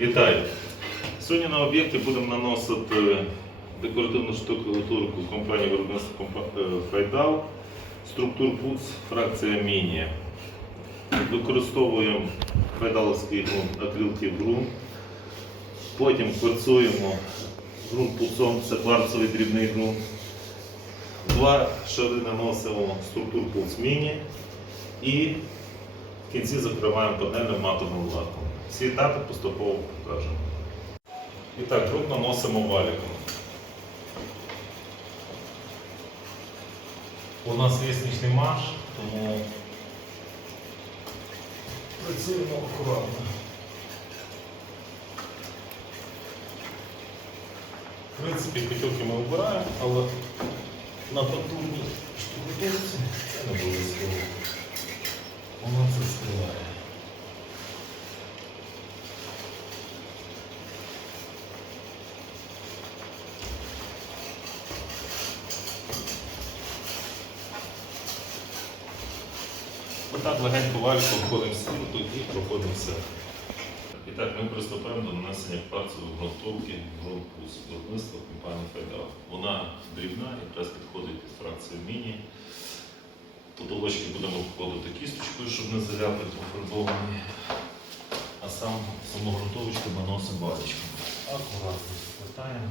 Вітаю! Сьогодні на об'єкті будемо наносити декоративну штукатурку компанії виробництва е, Файдал, структур ПУЦ, фракція Міні. Використовуємо файдаловський ґрунт, акрилків ґрунт. Потім кварцуємо ґрунт пуцом, це кварцевий дрібний ґрунт. Два шари наносимо структур ПУЦ Міні і в кінці закриваємо панельним матовим лаком. Всі поступово покажемо. І так, ґрунт наносимо валіком. У нас є нічний марш, тому працюємо акуратно. В принципі, п'ятьовки ми обираємо, але на потужній штукатурці це не обов'язково. Воно це скриває. Отак легенько вальку входимо в стіну, тоді проходимося. І так, ми приступаємо до нанесення кварцевої ґрунтовки ґрунту з виробництва компанії Файдал. Вона дрібна, якраз підходить під фракцію міні. Потолочки будемо входити кісточкою, щоб не заляпати пофарбовані. А сам саму ґрунтовочку наносимо валичком. Акуратно заплетаємо.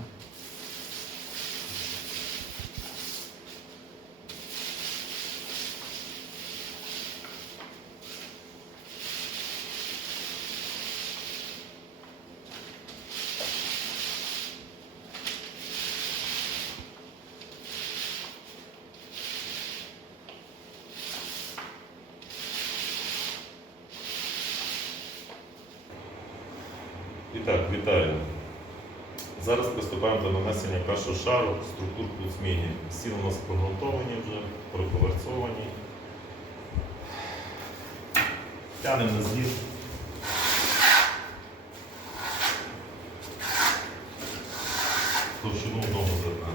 І так, вітаю. Зараз приступаємо до нанесення першого шару структур плюс міні. Всі у нас прогрунтовані вже, проковерцовані. Тянемо на зліт. Товщину одного зерна.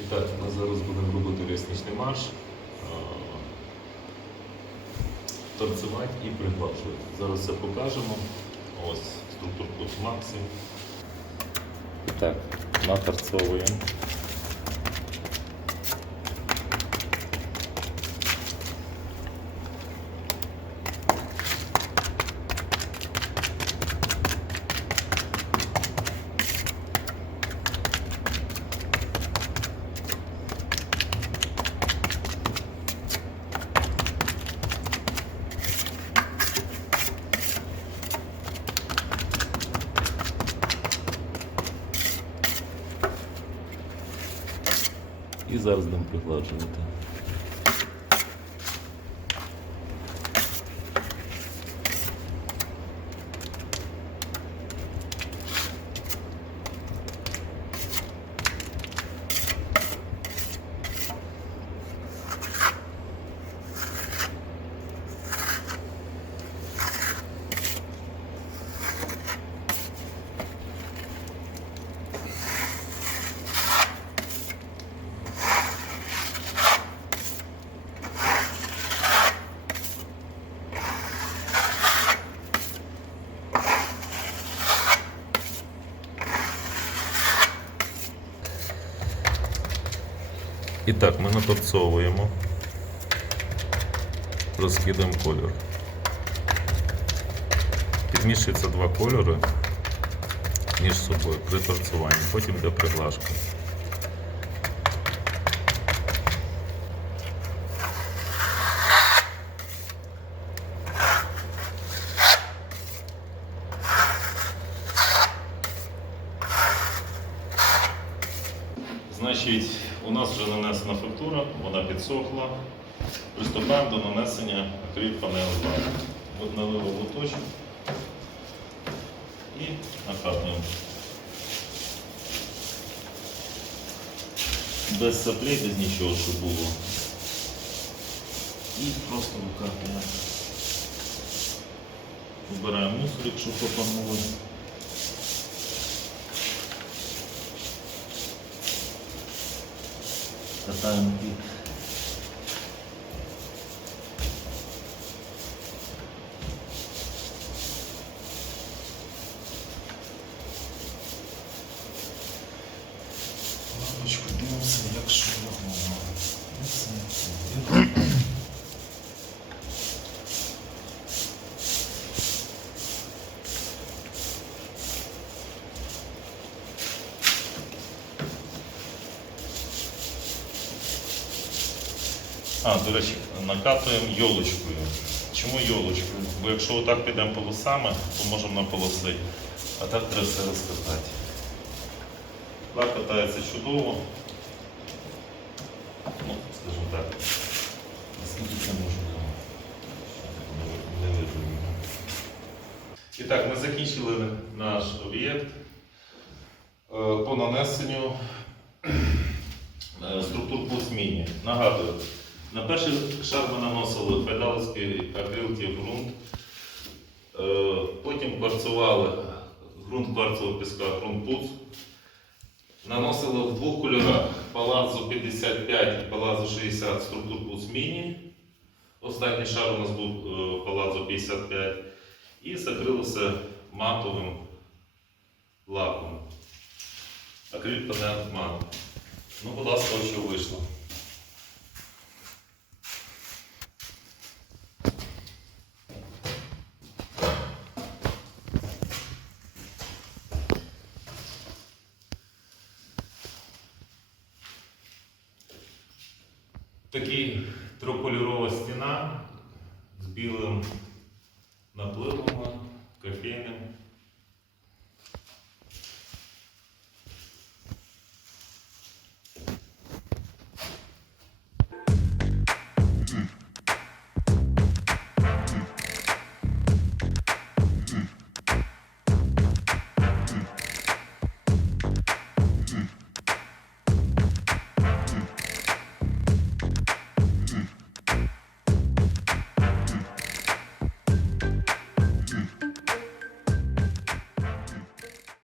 І так, ми зараз будемо робити різничний марш, а, торцевати і пригладжувати. Зараз все покажемо. Ось структурку Максі. Так, наторцовуємо. І зараз будемо пригладжувати. І так, ми наторцовуємо, розкидаємо кольор. Підмішуються два кольори між собою при торцуванні, потім йде приглажка. Значить, у нас вже нанесена фактура, вона підсохла. Приступаємо до нанесення акриль панел 2. От налили лоточок і накатуємо. Без соплей, без нічого, що було. І просто викатуємо. Вибираємо мусор, якщо попанули. Катаємо під. Лампочку дивимося, як що воно. І все. А, до речі, накатуємо йолочкою. Чому йолочкою? Бо якщо отак підемо полосами, то можемо наполосити. А так треба все розкатати. Лак катається чудово. Ну, скажімо так. Наскільки це можливо? Не вижу. І так, ми закінчили наш об'єкт Е, по нанесенню е, структур по зміні. Нагадую, на перший шар ми наносили файдаловський акрил в ґрунт, Е, потім кварцували ґрунт кварцевого піска, ґрунт пуц. Наносили в двох кольорах палазу 55 і палазу 60 структур по зміні. Останній шар у нас був е, палазу 55 і закрилося матовим лаком. Акриль панел мат. Ну, будь ласка, що вийшло. Такий трикольорова стіна з білим напливом.